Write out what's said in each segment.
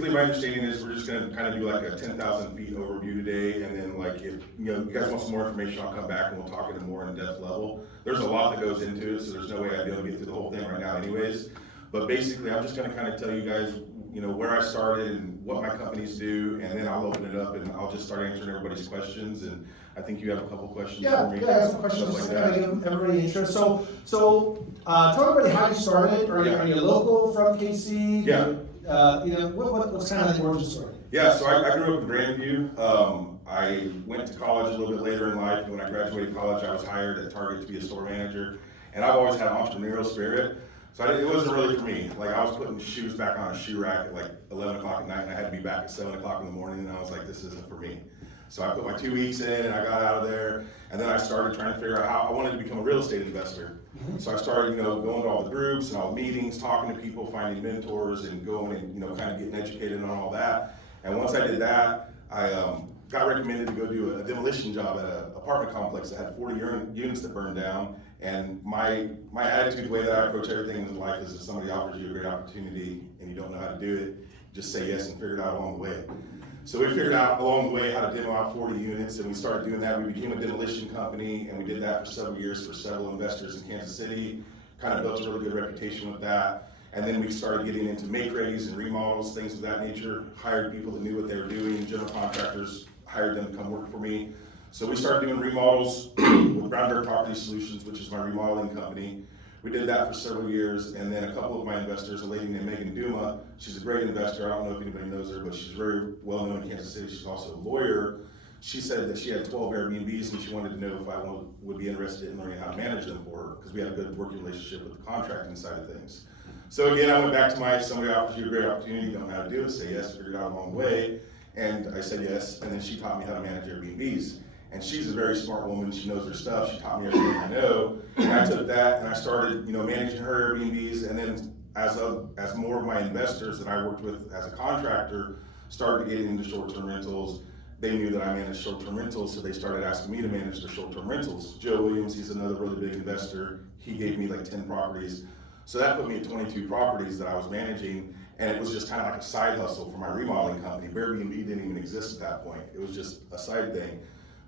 basically my understanding is we're just gonna kind of do like a 10,000 feet overview today, and then like if you guys want some more information, I'll come back and we'll talk at a more in-depth level. There's a lot that goes into it, so there's no way I'd be able to get through the whole thing right now anyways. But basically, I'm just gonna kind of tell you guys, where I started and what my companies do, and then I'll open it up and I'll just start answering everybody's questions. And I think you have a couple questions for me. Yeah, I have some questions, just kind of give everybody interest. So tell everybody how you started. Are you local from KC? Yeah. What's kind of the origin story? Yeah, so I grew up in Grandview. I went to college a little bit later in life. When I graduated college, I was hired at Target to be a store manager, and I've always had an entrepreneurial spirit. So it wasn't really for me. Like, I was putting shoes back on a shoe rack at like 11 o'clock at night, and I had to be back at 7 o'clock in the morning, and I was like, this isn't for me. So I put my 2 weeks in, and I got out of there, and then I started trying to figure out how I wanted to become a real estate investor. So I started, going to all the groups and all the meetings, talking to people, finding mentors, and going and, kind of getting educated on all that. And once I did that, I got recommended to go do a demolition job at an apartment complex that had 40 units that burned down. And my attitude, the way that I approach everything in life is if somebody offers you a great opportunity and you don't know how to do it, just say yes and figure it out along the way. So we figured out along the way how to demo out 40 units, and we started doing that. We became a demolition company, and we did that for several years for several investors in Kansas City, kind of built a really good reputation with that. And then we started getting into make-readies and remodels, things of that nature, hired people that knew what they were doing, general contractors, hired them to come work for me. So we started doing remodels with Brownberg Property Solutions, which is my remodeling company. We did that for several years, and then a couple of my investors, a lady named Megan Duma, she's a great investor. I don't know if anybody knows her, but she's very well known in Kansas City. She's also a lawyer. She said that she had 12 Airbnbs, and she wanted to know if I would be interested in learning how to manage them for her, because we had a good working relationship with the contracting side of things. So again, I went back to if somebody offers you a great opportunity, you don't know how to do it, say yes, figure it out along the way. And I said yes, and then she taught me how to manage Airbnbs. And she's a very smart woman, she knows her stuff, she taught me everything I know. And I took that and I started, managing her Airbnbs, and then as more of my investors that I worked with as a contractor started getting into short-term rentals, they knew that I managed short-term rentals, so they started asking me to manage their short-term rentals. Joe Williams, he's another really big investor, he gave me like 10 properties. So that put me at 22 properties that I was managing, and it was just kind of like a side hustle for my remodeling company. Airbnb didn't even exist at that point. It was just a side thing.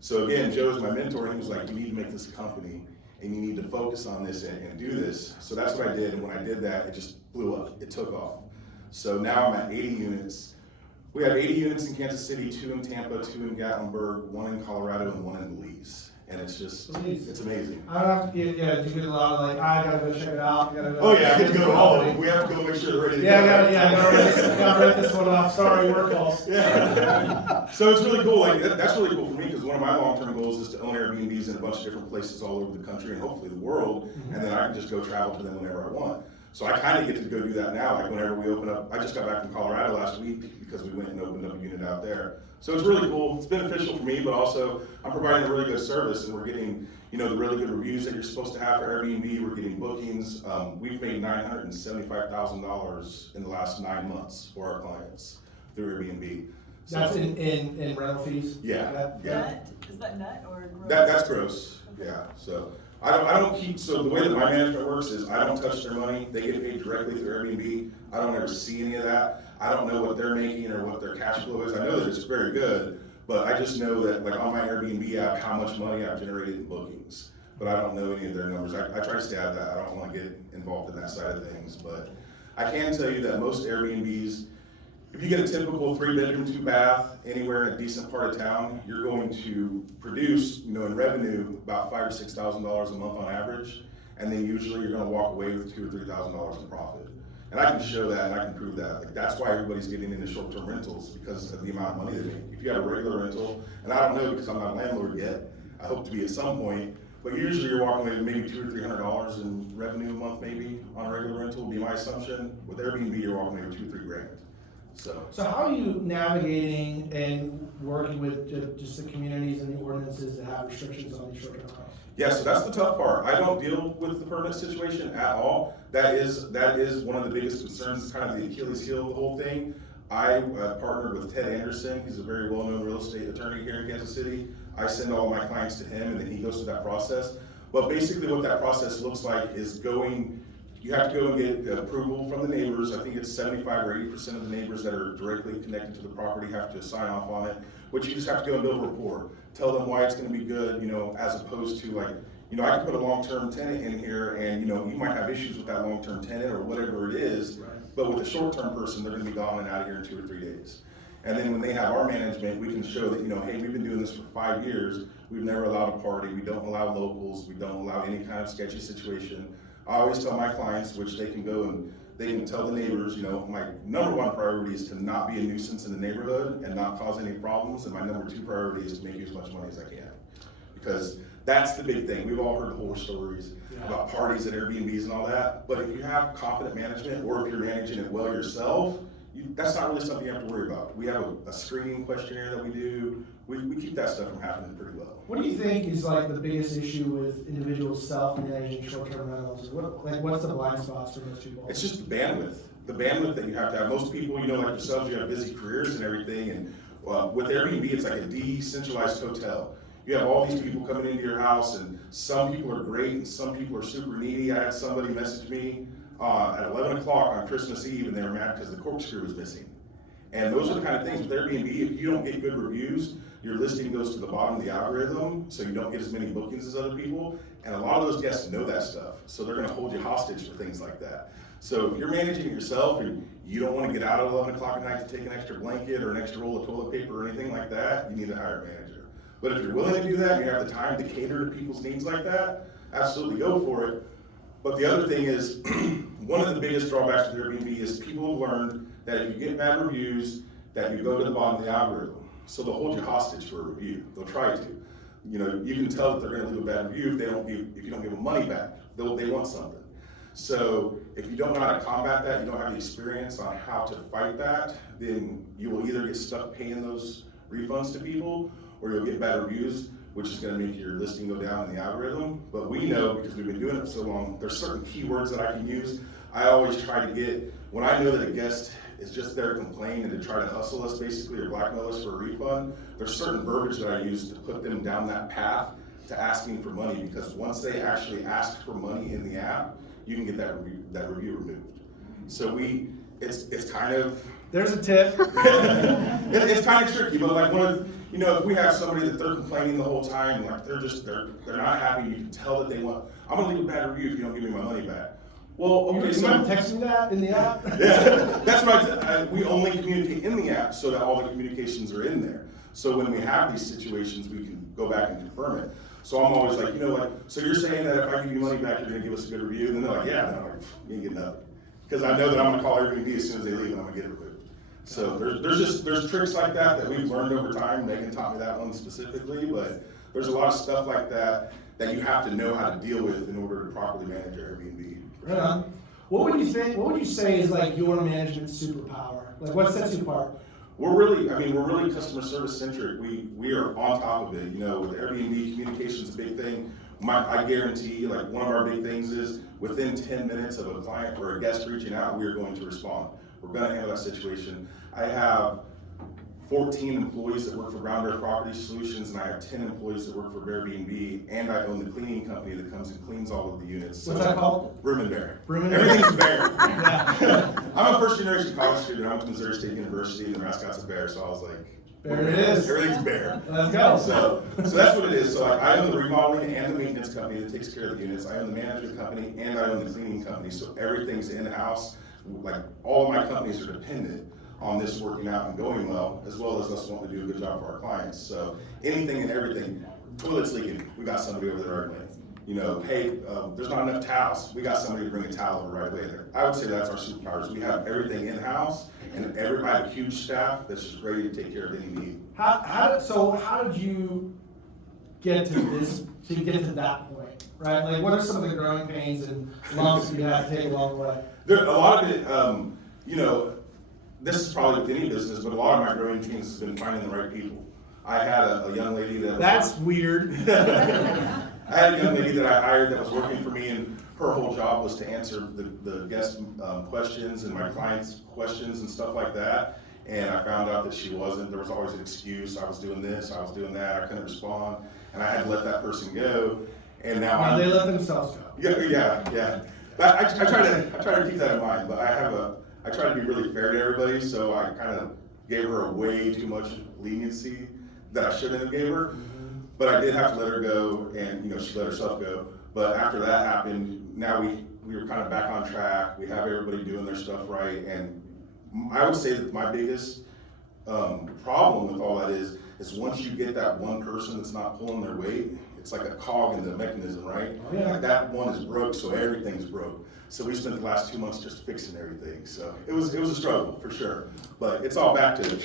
So again, Joe was my mentor, and he was like, you need to make this a company, and you need to focus on this and do this. So that's what I did, and when I did that, it just blew up, it took off. So now I'm at 80 units. We have 80 units in Kansas City, 2 in Tampa, 2 in Gatlinburg, 1 in Colorado, and 1 in Belize. And it's just, it's amazing. I don't have to you get a lot of I gotta go check it out. Oh yeah, I get to go to all of them. We have to go make sure they're ready to go. I gotta rip this one off. Sorry, work calls. Yeah. So it's really cool. That's really cool for me, because one of my long-term goals is to own Airbnbs in a bunch of different places all over the country and hopefully the world, and then I can just go travel to them whenever I want. So I kind of get to go do that now. Like whenever we open up, I just got back from Colorado last week because we went and opened up a unit out there. So it's really cool. It's beneficial for me, but also I'm providing a really good service, and we're getting, the really good reviews that you're supposed to have for Airbnb. We're getting bookings. We've made $975,000 in the last 9 months for our clients through Airbnb. So, that's in rental fees? Yeah. Net? Is that net or gross? That's gross. Yeah. So I don't keep, so the way that my management works is I don't touch their money. They get paid directly through Airbnb. I don't ever see any of that. I don't know what they're making or what their cash flow is. I know that it's very good, but I just know that on my Airbnb app, how much money I've generated in bookings. But I don't know any of their numbers. I try to stay out of that. I don't want to get involved in that side of things. But I can tell you that most Airbnbs, if you get a typical 3-bedroom, 2-bath, anywhere in a decent part of town, you're going to produce, in revenue, about $5,000 or $6,000 a month on average, and then usually you're going to walk away with $2,000 or $3,000 in profit. And I can show that, and I can prove that. That's why everybody's getting into short-term rentals, because of the amount of money they make. If you have a regular rental, and I don't know because I'm not a landlord yet, I hope to be at some point, but usually you're walking away with maybe $200 or $300 in revenue a month, maybe on a regular rental, would be my assumption. With Airbnb, you're walking away with $2,000 or $3,000. So how are you navigating and working with just the communities and the ordinances that have restrictions on these short-term rentals? Yeah, so that's the tough part. I don't deal with the permit situation at all. That is one of the biggest concerns. It's kind of the Achilles heel of the whole thing. I partnered with Ted Anderson. He's a very well-known real estate attorney here in Kansas City. I send all my clients to him, and then he goes through that process. But basically what that process looks like is going you have to go and get approval from the neighbors. I think it's 75 or 80% of the neighbors that are directly connected to the property have to sign off on it, which you just have to go and build a rapport. Tell them why it's gonna be good, as opposed to like, I can put a long-term tenant in here and, you might have issues with that long-term tenant or whatever it is, but with a short-term person, they're gonna be gone and out of here in 2 or 3 days. And then when they have our management, we can show that, hey, we've been doing this for 5 years. We've never allowed a party. We don't allow locals. We don't allow any kind of sketchy situation. I always tell my clients, which they can go and they can tell the neighbors, my number 1 priority is to not be a nuisance in the neighborhood and not cause any problems. And my number 2 priority is to make you as much money as I can. Because that's the big thing. We've all heard horror stories about parties at Airbnbs and all that. But if you have competent management or if you're managing it well yourself, that's not really something you have to worry about. We have a screening questionnaire that we do. We keep that stuff from happening pretty well. What do you think is like the biggest issue with individuals self-managing short-term rentals? What's the blind spots for most people? It's just the bandwidth. The bandwidth that you have to have. Most people, like yourselves, you have busy careers and everything. And with Airbnb, it's like a decentralized hotel. You have all these people coming into your house, and some people are great and some people are super needy. I had somebody message me at 11 o'clock on Christmas Eve, and they were mad because the corkscrew was missing. And those are the kind of things with Airbnb. If you don't get good reviews, your listing goes to the bottom of the algorithm, so you don't get as many bookings as other people. And a lot of those guests know that stuff, so they're going to hold you hostage for things like that. So if you're managing it yourself and you don't want to get out at 11 o'clock at night to take an extra blanket or an extra roll of toilet paper or anything like that, you need to hire a manager. But if you're willing to do that, and you have the time to cater to people's needs like that, absolutely go for it. But the other thing is, one of the biggest drawbacks with Airbnb is people have learned that if you get bad reviews, that you go to the bottom of the algorithm. So they'll hold you hostage for a review. They'll try to. You can tell that they're going to leave a bad review if you don't give them money back. They want something. So if you don't know how to combat that, you don't have the experience on how to fight that, then you will either get stuck paying those refunds to people, or you'll get bad reviews, which is going to make your listing go down in the algorithm. But we know, because we've been doing it for so long, there's certain keywords that I can use. I always try to get, when I know that a guest is just there to complain and to try to hustle us basically or blackmail us for a refund, there's certain verbiage that I use to put them down that path to asking for money, because once they actually ask for money in the app, you can get that review removed. So it's kind of, there's a tip. it's kind of tricky, but like if we have somebody that they're complaining the whole time, like they're not happy, you can tell that they want, I'm gonna leave a bad review if you don't give me my money back. Well, okay, You mind texting that in the app? Yeah, that's right. We only communicate in the app so that all the communications are in there. So when we have these situations, we can go back and confirm it. So I'm always like, so you're saying that if I give you money back, you're gonna give us a good review? And then they're like, yeah. And I'm like, you ain't getting nothing. Because I know that I'm gonna call Airbnb as soon as they leave and I'm gonna get it removed. So there's tricks like that we've learned over time. Megan taught me that one specifically, but there's a lot of stuff like that you have to know how to deal with in order to properly manage your Airbnb. Right on. What would you say is like your management superpower? Like what sets you apart? We're really customer service centric. We are on top of it. With Airbnb, communication's a big thing. I guarantee, like one of our big things is within 10 minutes of a client or a guest reaching out, we are going to respond. We're going to handle that situation. I have 14 employees that work for Brown Bear Property Solutions, and I have 10 employees that work for Airbnb, and I own the cleaning company that comes and cleans all of the units. What's that called? Broom and Bear. Broom and Bear. Everything's bear. I'm a first generation college student. I went to Missouri State University, and the mascot's a bear, so I was like, there it is. Everything's bear. Let's go. So that's what it is. So I own the remodeling and the maintenance company that takes care of the units. I own the management company and I own the cleaning company. So everything's in-house. Like all of my companies are dependent on this working out and going well as us wanting to do a good job for our clients. So anything and everything, toilets leaking, we got somebody over there right away. Hey, there's not enough towels, we got somebody to bring a towel over right away there. I would say that's our superpowers. We have everything in-house, and I have a huge staff that's just ready to take care of any need. How did you get to that point, right? Like what are some of the growing pains and lumps you have to take along the way? A lot of it, this is probably with any business, but a lot of my growing pains has been finding the right people. I had a young lady that That's weird. I had a young lady that I hired that was working for me, and her whole job was to answer the guest questions and my clients' questions and stuff like that. And I found out that she wasn't. There was always an excuse. I was doing this, I was doing that. I couldn't respond, and I had to let that person go. And now they let themselves go. Yeah. I try to keep that in mind, but I try to be really fair to everybody, so I kind of gave her a way too much leniency that I shouldn't have gave her. But I did have to let her go, and she let herself go. But after that happened, now we were kind of back on track. We have everybody doing their stuff right, and I would say that my biggest problem with all that is once you get that one person that's not pulling their weight, it's like a cog in the mechanism, right? Oh, yeah. Like that one is broke, so everything's broke. So we spent the last 2 months just fixing everything. So it was a struggle for sure, but it's all back to.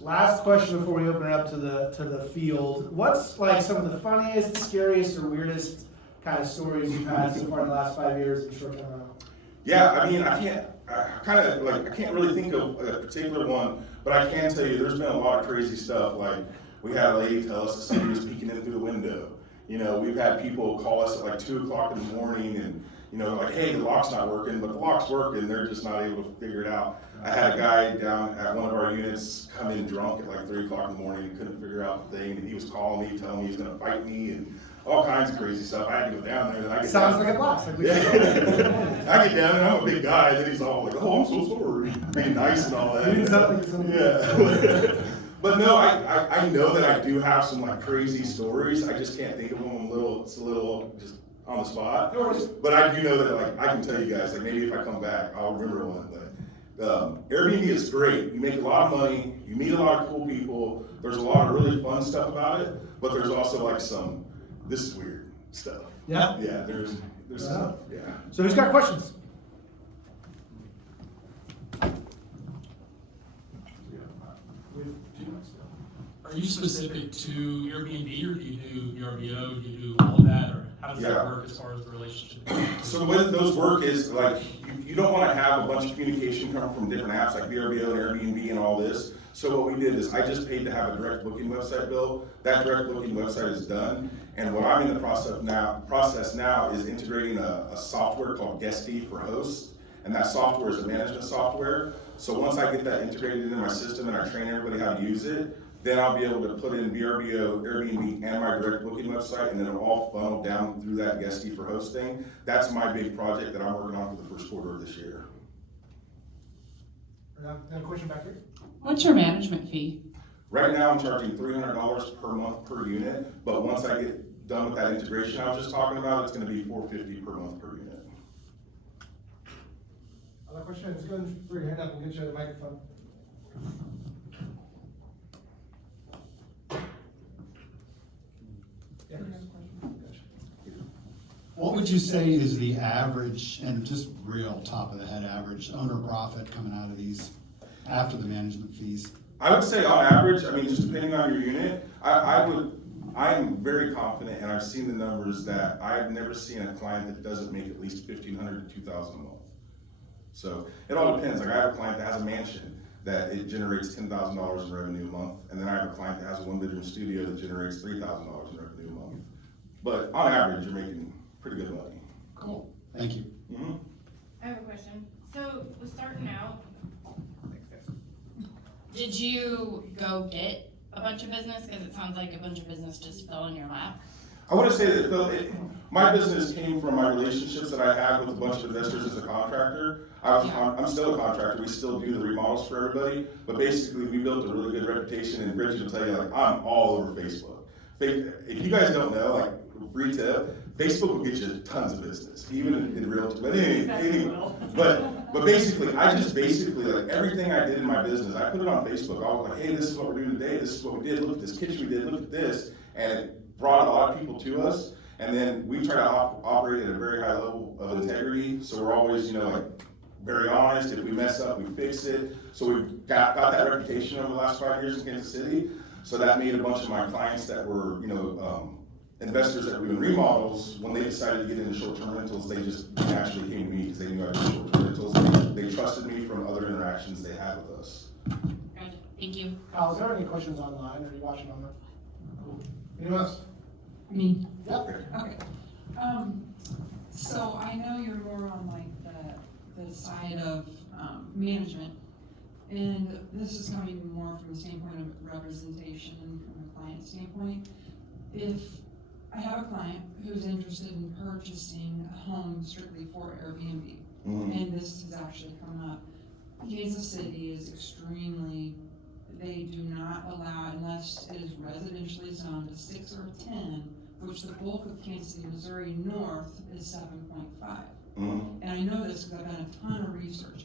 Last question before we open it up to the field. What's like some of the funniest, scariest, or weirdest kind of stories you've had so far in the last 5 years in short-term rental? Yeah, I mean, I can't really think of a particular one, but I can tell you there's been a lot of crazy stuff. Like we had a lady tell us that somebody was peeking in through the window. We've had people call us at like 2 o'clock in the morning and like, hey, the lock's not working, but the lock's working. They're just not able to figure it out. I had a guy down at one of our units come in drunk at like 3 o'clock in the morning and couldn't figure out the thing, and he was calling me, telling me he's gonna fight me and all kinds of crazy stuff. I had to go down there, and I get Sounds down. like a blast. Like we I get down and I'm a big guy, and then he's all like, "Oh, I'm so sorry," being nice and all that. You didn't sound like somebody. Yeah. But no, I know that I do have some like crazy stories. I just can't think of them. It's a little just on the spot. No worries. But I do know that like I can tell you guys, like maybe if I come back, I'll remember one. But Airbnb is great. You make a lot of money. You meet a lot of cool people. There's a lot of really fun stuff about it. But there's also like some this is weird stuff. Yeah? Yeah. There's stuff. Yeah. So who's got questions? Are you specific to Airbnb, or do you do VRBO? Do you do all of that, or how does that work as far as the relationship? So the way that those work is like you don't want to have a bunch of communication coming from different apps like VRBO and Airbnb and all this. So what we did is I just paid to have a direct booking website built. That direct booking website is done, and what I'm in the process now is integrating a software called Guesty for hosts, and that software is a management software. So once I get that integrated into my system and I train everybody how to use it, then I'll be able to put in VRBO, Airbnb, and my direct booking website, and then it'll all funnel down through that Guesty for hosting. That's my big project that I'm working on for the first quarter of this year. Got a question back here? What's your management fee? Right now, I'm charging $300 per month per unit, but once I get done with that integration I was just talking about, it's gonna be $450 per month per unit. Other question? Just go ahead and throw your hand up and get you the microphone. Yeah. What would you say is the average, and just real top of the head average, owner profit coming out of these after the management fees? I would say on average, I mean, just depending on your unit, I'm very confident, and I've seen the numbers that I've never seen a client that doesn't make at least $1,500 to $2,000 a month. So it all depends. Like I have a client that has a mansion that it generates $10,000 in revenue a month, and then I have a client that has a 1-bedroom studio that generates $3,000 in revenue a month. But on average, you're making pretty good money. Cool, thank you. Mm-hmm. I have a question. So, with starting out, did you go get a bunch of business? Because it sounds like a bunch of business just fell in your lap. I want to say that my business came from my relationships that I had with a bunch of investors as a contractor. I'm still a contractor. We still do the remodels for everybody, but basically we built a really good reputation. And Bridget will tell you, like, I'm all over Facebook. If you guys don't know, like, free tip, Facebook will get you tons of business, even in real time. But anyway, but basically, like everything I did in my business, I put it on Facebook. I was like, hey, this is what we're doing today. This is what we did. Look at this kitchen we did. Look at this, and it brought a lot of people to us. And then we try to operate at a very high level of integrity. So we're always, like, very honest. If we mess up, we fix it. So we've got that reputation over the last 5 years in Kansas City. So that made a bunch of my clients that were, investors that were doing remodels, when they decided to get into short-term rentals, they just naturally came to me because they knew I did short-term rentals. They trusted me from other interactions they had with us. Gotcha. Thank you. Kyle, is there any questions online, or are you watching online? Cool. Anyone else? Me. Yep. Okay. So I know you're more on like the side of management, and this is coming more from the standpoint of representation and from a client standpoint. If I have a client who's interested in purchasing a home strictly for Airbnb. And this has actually come up. Kansas City is extremely, they do not allow, unless it is residentially zoned, a 6 or a 10, which the bulk of Kansas City, Missouri North is 7.5. And I know this because I've done a ton of research.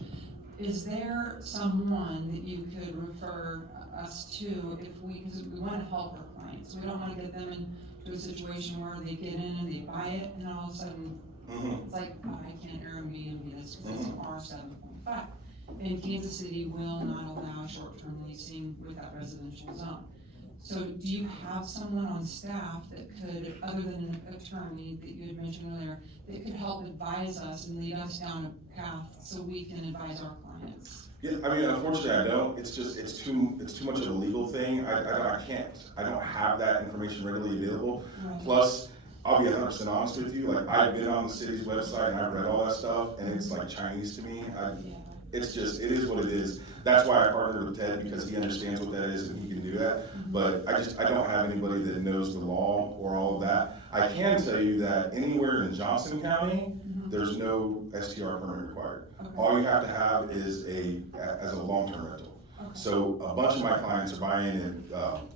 Is there someone that you could refer us to if because we want to help our clients. We don't want to get them into a situation where they get in and they buy it and all of a sudden it's like, oh, I can't Airbnb this because it's R7.5. And Kansas City will not allow short-term leasing with that residential zone. So do you have someone on staff that could, other than an attorney that you had mentioned earlier, that could help advise us and lead us down a path so we can advise our clients? Yeah, I mean, unfortunately, I don't. It's just it's too much of a legal thing. I can't. I don't have that information readily available. Right. Plus, I'll be 100% honest with you. Like, I've been on the city's website and I've read all that stuff, and it's like Chinese to me. It's just, it is what it is. That's why I partnered with Ted, because he understands what that is and he can do that. But I don't have anybody that knows the law or all of that. I can tell you that anywhere in Johnson County, there's no STR permit required. Okay. All you have to have is as a long-term rental. Okay. So a bunch of my clients are buying in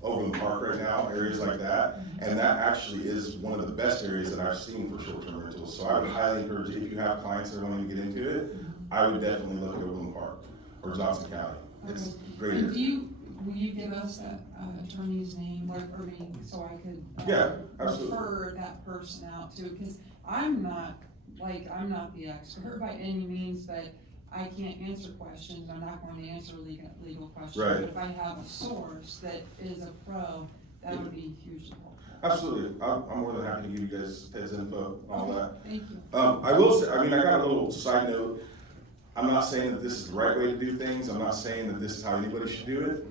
Overland Park right now, areas like that, and that actually is one of the best areas that I've seen for short-term rentals. So I would highly encourage you, if you have clients that are wanting to get into it, I would definitely look at Overland Park or Johnson County. It's great. And will you give us that attorney's name, or me, so I could Yeah, absolutely. refer that person out to? Because I'm not the expert by any means, but I can't answer questions. I'm not going to answer legal questions. Right. But if I have a source that is a pro, that would be hugely helpful. Absolutely. I'm more than happy to give you guys Ted's info, all that. Thank you. I will say, I mean, I got a little side note. I'm not saying that this is the right way to do things. I'm not saying that this is how anybody should do it.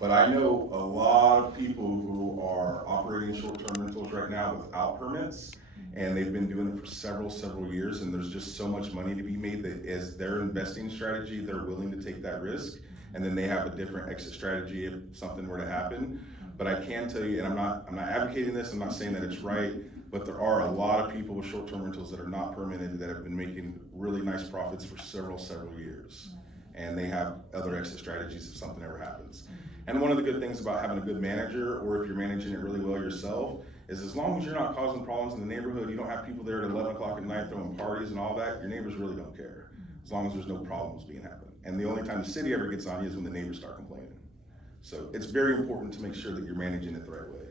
But I know a lot of people who are operating short-term rentals right now without permits, and they've been doing it for several years, and there's just so much money to be made that as their investing strategy, they're willing to take that risk, and then they have a different exit strategy if something were to happen. But I can tell you, and I'm not advocating this, I'm not saying that it's right, but there are a lot of people with short-term rentals that are not permitted that have been making really nice profits for several years. And they have other exit strategies if something ever happens. And one of the good things about having a good manager, or if you're managing it really well yourself, is as long as you're not causing problems in the neighborhood, you don't have people there at 11 o'clock at night throwing parties and all that, your neighbors really don't care, as long as there's no problems being happening. And the only time the city ever gets on you is when the neighbors start complaining. So it's very important to make sure that you're managing it the right way,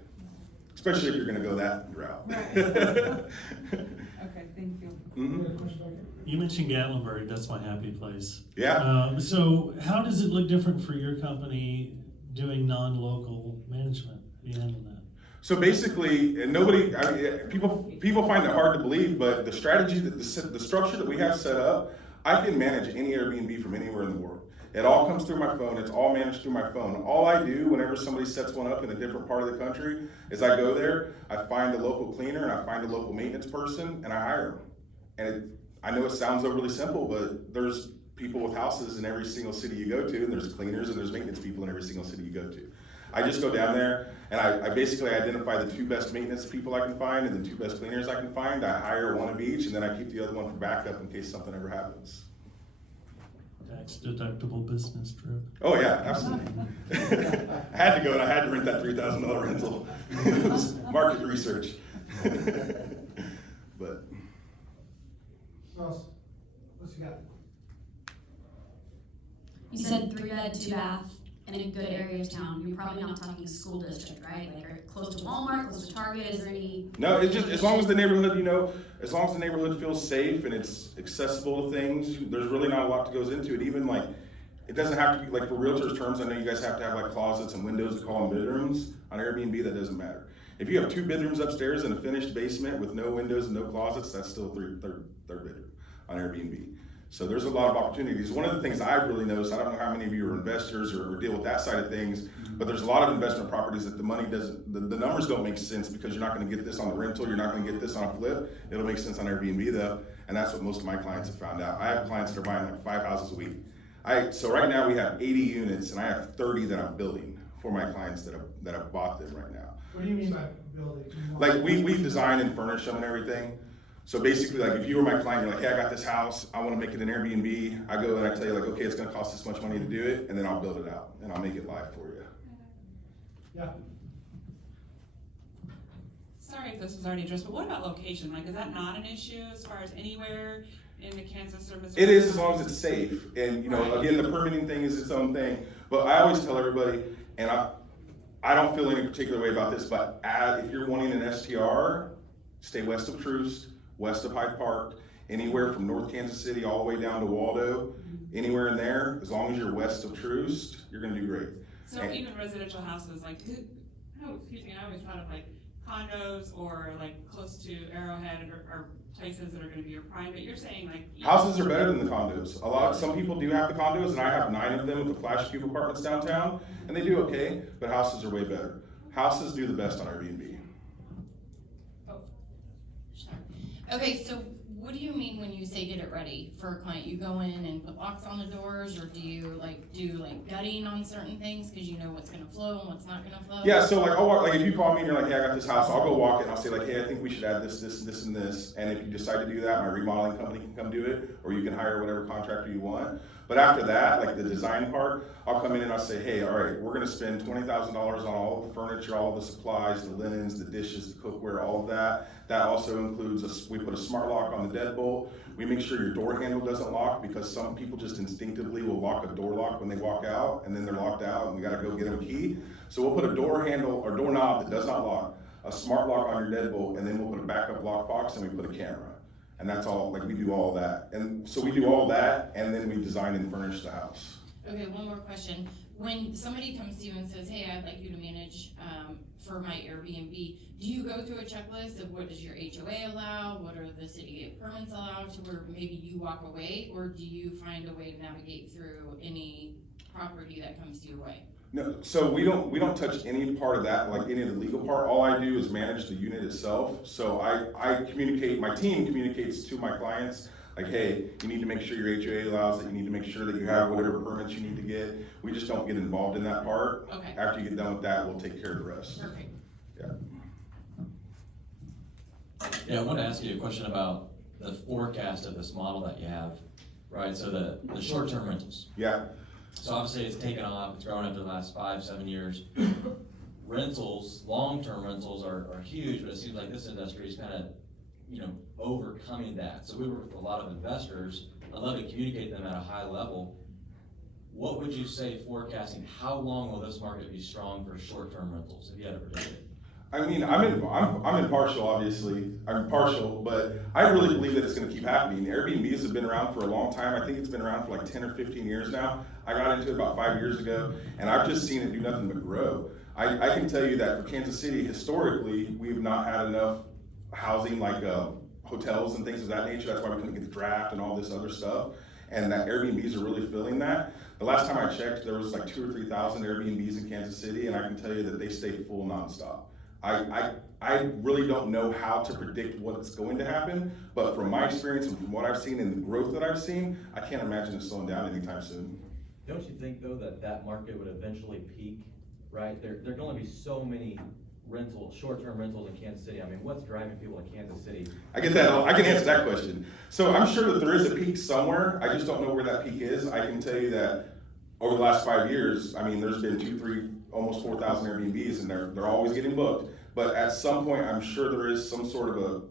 especially if you're gonna go that route. Okay, thank you. You mentioned Gatlinburg, that's my happy place. Yeah. So how does it look different for your company doing non-local management? How do you handle that? So basically, and people find it hard to believe, but the strategy, the structure that we have set up, I can manage any Airbnb from anywhere in the world. It all comes through my phone. It's all managed through my phone. All I do whenever somebody sets one up in a different part of the country is I go there, I find a local cleaner, and I find a local maintenance person, and I hire them. And I know it sounds overly simple, but there's people with houses in every single city you go to, and there's cleaners and there's maintenance people in every single city you go to. I just go down there and I basically identify the 2 best maintenance people I can find and the 2 best cleaners I can find. I hire one of each, and then I keep the other one for backup in case something ever happens. Tax deductible business trip. Oh yeah, absolutely. I had to go and I had to rent that $3,000 rental. It was market research. But Ross, what's you got? You said 3-bed, 2-bath in a good area of town. You're probably not talking school district, right? Like, are close to Walmart, close to Target, is there any? no, it's just as long as the neighborhood, as long as the neighborhood feels safe and it's accessible to things, there's really not a lot that goes into it. Even like, it doesn't have to be, like for realtors terms, I know you guys have to have like closets and windows to call them bedrooms. On Airbnb, that doesn't matter. If you have 2 bedrooms upstairs and a finished basement with no windows and no closets, that's still third bedroom on Airbnb. So there's a lot of opportunities. One of the things I've really noticed, I don't know how many of you are investors or deal with that side of things, but there's a lot of investment properties that the money doesn't, the numbers don't make sense because you're not gonna get this on the rental, you're not gonna get this on a flip. It'll make sense on Airbnb though, and that's what most of my clients have found out. I have clients that are buying like 5 houses a week. So right now we have 80 units and I have 30 that I'm building for my clients that have bought them right now. What do you mean by building? Like we design and furnish them and everything. So basically, like if you were my client, you're like, hey, I got this house, I want to make it an Airbnb. I go and I tell you like, okay, it's going to cost this much money to do it, and then I'll build it out and I'll make it live for you. Yeah. Sorry if this was already addressed, but what about location? Like, is that not an issue as far as anywhere in the Kansas or Missouri? It is, as long as it's safe. And you know, again, the permitting thing is its own thing. But I always tell everybody, and I don't feel any particular way about this, but if you're wanting an STR, stay west of Troost, west of Hyde Park, anywhere from North Kansas City all the way down to Waldo, anywhere in there, as long as you're west of Troost, you're gonna do great. So even residential houses, like, oh, excuse me, I always thought of like condos or like close to Arrowhead or places that are gonna be your prime, but you're saying like. Houses are better than the condos. Some people do have the condos, and I have 9 of them with the Flash Cube apartments downtown, and they do okay, but houses are way better. Houses do the best on Airbnb. Okay, so what do you mean when you say get it ready for a client? You go in and put locks on the doors, or do you do gutting on certain things because you know what's gonna flow and what's not gonna flow? Yeah, so like I'll walk, like if you call me and you're like, hey, I got this house, I'll go walk it and I'll say like, hey, I think we should add this, this, this, and this. And if you decide to do that, my remodeling company can come do it, or you can hire whatever contractor you want. But after that, like the design part, I'll come in and I'll say, hey, all right, we're gonna spend $20,000 on all of the furniture, all of the supplies, the linens, the dishes, the cookware, all of that. That also includes, we put a smart lock on the deadbolt. We make sure your door handle doesn't lock, because some people just instinctively will lock a door lock when they walk out, and then they're locked out and we gotta go get them a key. So we'll put a door handle or doorknob that does not lock, a smart lock on your deadbolt, and then we'll put a backup lockbox and we put a camera. And that's all, like we do all that. And so we do all that, and then we design and furnish the house. Okay, one more question. When somebody comes to you and says, hey, I'd like you to manage for my Airbnb, do you go through a checklist of what does your HOA allow, what are the city permits allowed, to where maybe you walk away, or do you find a way to navigate through any property that comes your way? No, so we don't touch any part of that, like any of the legal part. All I do is manage the unit itself. So I communicate, my team communicates to my clients, like, hey, you need to make sure your HOA allows it, you need to make sure that you have whatever permits you need to get. We just don't get involved in that part. Okay. After you get done with that, we'll take care of the rest. Perfect. Yeah. Yeah, I want to ask you a question about the forecast of this model that you have, right? So the short-term rentals. Yeah. So obviously it's taken off, it's grown over the last 5-7 years. Rentals, long-term rentals are huge, but it seems like this industry is kind of, overcoming that. So we work with a lot of investors. I'd love to communicate them at a high level. What would you say forecasting, how long will this market be strong for short-term rentals, if you had to predict it? I mean, I'm impartial, obviously. I'm partial, but I really believe that it's going to keep happening. Airbnbs have been around for a long time. I think it's been around for like 10 or 15 years now. I got into it about 5 years ago, and I've just seen it do nothing but grow. I can tell you that for Kansas City, historically, we've not had enough housing, like hotels and things of that nature. That's why we couldn't get the draft and all this other stuff. And that Airbnbs are really filling that. The last time I checked, there was like 2,000 or 3,000 Airbnbs in Kansas City, and I can tell you that they stay full nonstop. I really don't know how to predict what's going to happen, but from my experience and from what I've seen and the growth that I've seen, I can't imagine it slowing down anytime soon. Don't you think though that market would eventually peak, right? There can only be so many short-term rentals in Kansas City. I mean, what's driving people to Kansas City? I get that. I can answer that question. So I'm sure that there is a peak somewhere. I just don't know where that peak is. I can tell you that over the last 5 years, I mean, there's been 2, 3, almost 4,000 Airbnbs, and they're always getting booked. But at some point, I'm sure there is some sort of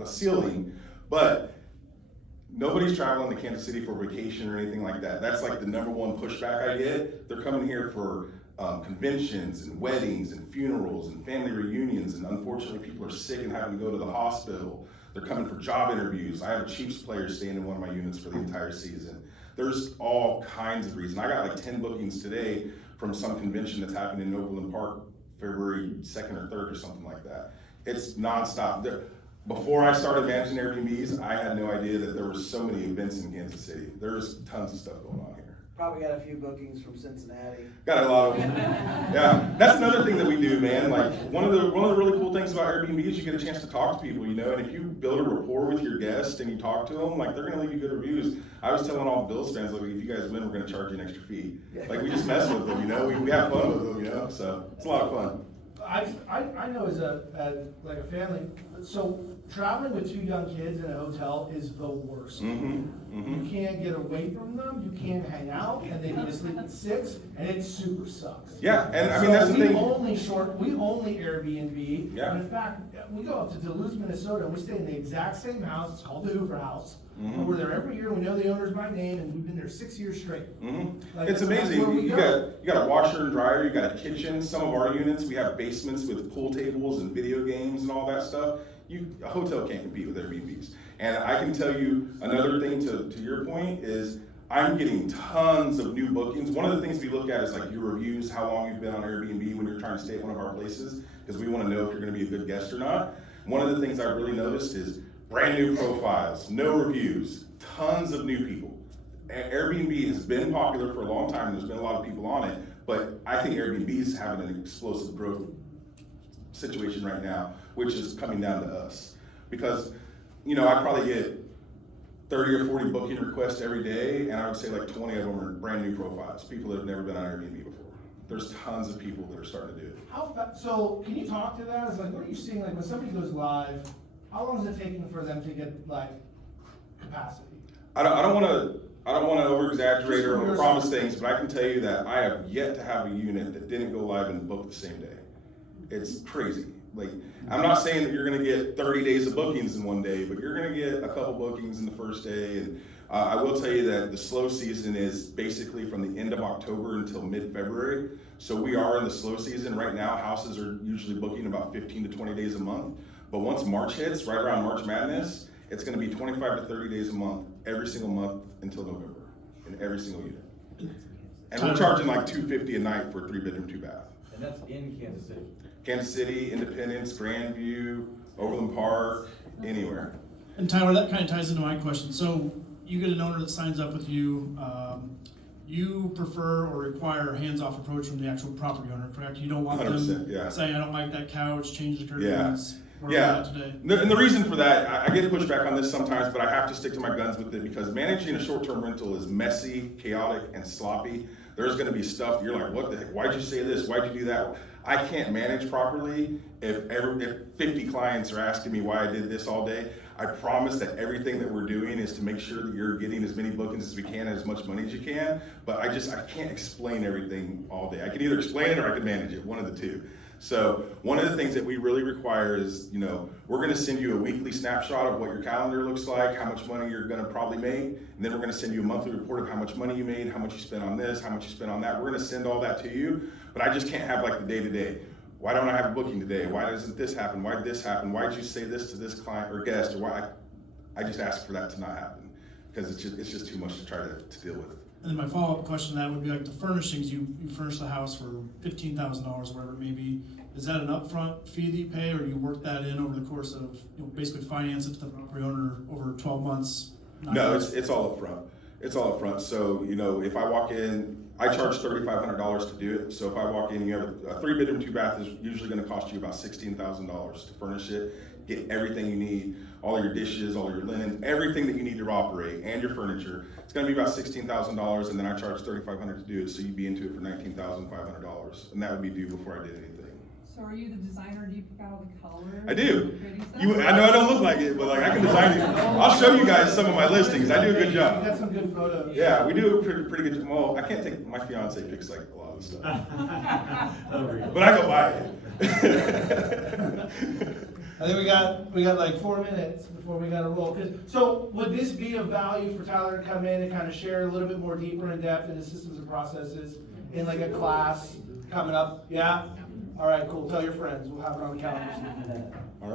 a ceiling. But nobody's traveling to Kansas City for vacation or anything like that. That's like the number one pushback I get. They're coming here for conventions and weddings and funerals and family reunions, and unfortunately people are sick and having to go to the hospital. They're coming for job interviews. I have a Chiefs player staying in one of my units for the entire season. There's all kinds of reasons. I got like 10 bookings today from some convention that's happening in Overland Park, February 2nd or 3rd or something like that. It's nonstop. Before I started managing Airbnbs, I had no idea that there were so many events in Kansas City. There's tons of stuff going on here. Probably got a few bookings from Cincinnati. Got a lot of them. Yeah, that's another thing that we do, man. Like one of the really cool things about Airbnb is you get a chance to talk to people, you know. And if you build a rapport with your guest and you talk to them, like they're gonna leave you good reviews. I was telling all the Bills fans, like, if you guys win, we're gonna charge you an extra fee. Like we just mess with them, you know. We have fun with them, you know. So it's a lot of fun. I know as like a family, so traveling with 2 young kids in a hotel is the worst. You can't get away from them, you can't hang out, and they need to sleep at 6, and it super sucks. Yeah, and I mean that's the thing. We only Airbnb, Yeah. and in fact, we go up to Duluth, Minnesota, and we stay in the exact same house, it's called the Hoover House. And we're there every year, we know the owners by name, and we've been there 6 years straight. Like, It's that's amazing. where we You go. got a washer and dryer, you got a kitchen. Some of our units, we have basements with pool tables and video games and all that stuff. A hotel can't compete with Airbnbs. And I can tell you another thing to your point is I'm getting tons of new bookings. One of the things we look at is like your reviews, how long you've been on Airbnb when you're trying to stay at one of our places, because we want to know if you're going to be a good guest or not. One of the things I've really noticed is brand new profiles, no reviews, tons of new people. Airbnb has been popular for a long time, and there's been a lot of people on it, but I think Airbnb is having an explosive growth situation right now, which is coming down to us. Because, you know, I probably get 30 or 40 booking requests every day, and I would say like 20 of them are brand new profiles, people that have never been on Airbnb before. There's tons of people that are starting to do it. So can you talk to that? It's like, what are you seeing, like when somebody goes live, how long is it taking for them to get like capacity? I don't want to over exaggerate or over promise things, but I can tell you that I have yet to have a unit that didn't go live and book the same day. It's crazy. Like, I'm not saying that you're going to get 30 days of bookings in one day, but you're going to get a couple bookings in the first day. And I will tell you that the slow season is basically from the end of October until mid-February. So we are in the slow season right now. Houses are usually booking about 15 to 20 days a month. But once March hits, right around March Madness, it's going to be 25 to 30 days a month, every single month until November, in every single unit. And we're charging like $250 a night for a 3-bedroom, 2-bath. And that's in Kansas City. Kansas City, Independence, Grandview, Overland Park, anywhere. And Tyler, that kind of ties into my question. So you get an owner that signs up with you. You prefer or require a hands-off approach from the actual property owner, correct? You don't want them 100%, saying, I don't like that couch, change the Yeah. curtains. Where we're at today. And the reason for that, I get pushback on this sometimes, but I have to stick to my guns with it because managing a short-term rental is messy, chaotic, and sloppy. There's going to be stuff you're like, what the heck? Why'd you say this? Why'd you do that? I can't manage properly if 50 clients are asking me why I did this all day. I promise that everything that we're doing is to make sure that you're getting as many bookings as we can and as much money as you can. But I can't explain everything all day. I can either explain it or I can manage it, one of the two. So one of the things that we really require is, you know, we're going to send you a weekly snapshot of what your calendar looks like, how much money you're going to probably make, and then we're going to send you a monthly report of how much money you made, how much you spent on this, how much you spent on that. We're going to send all that to you, but I just can't have like the day-to-day. Why don't I have a booking today? Why doesn't this happen? Why did this happen? Why did you say this to this client or guest? Or why? I just ask for that to not happen because it's just too much to try to deal with. And then my follow-up question to that would be like the furnishings, you furnish the house for $15,000, whatever it may be. Is that an upfront fee that you pay, or you work that in over the course of, basically finance it to the property owner over 12 months? No, it's all up front. It's all up front. So, you know, if I walk in, I charge $3,500 to do it. So if I walk in, you have a 3-bedroom, 2-bath is usually going to cost you about $16,000 to furnish it, get everything you need, all your dishes, all your linen, everything that you need to operate, and your furniture. It's going to be about $16,000, and then I charge $3,500 to do it, so you'd be into it for $19,500, and that would be due before I did anything. So are you the designer? Do you pick out all the colors? I do. Pretty stuff? I know I don't look like it, but like I can design it. I'll show you guys some of my listings. I do a good You job. got some good photos. Yeah, we do a pretty good. Well, I can't take my fiance picks like a lot of the stuff, but I go buy it. I think we got like 4 minutes before we got to roll. So would this be of value for Tyler to come in and kind of share a little bit more deeper in depth into systems and processes in like a class coming up? Yeah? All right, cool. Tell your friends. We'll have it on the calendar.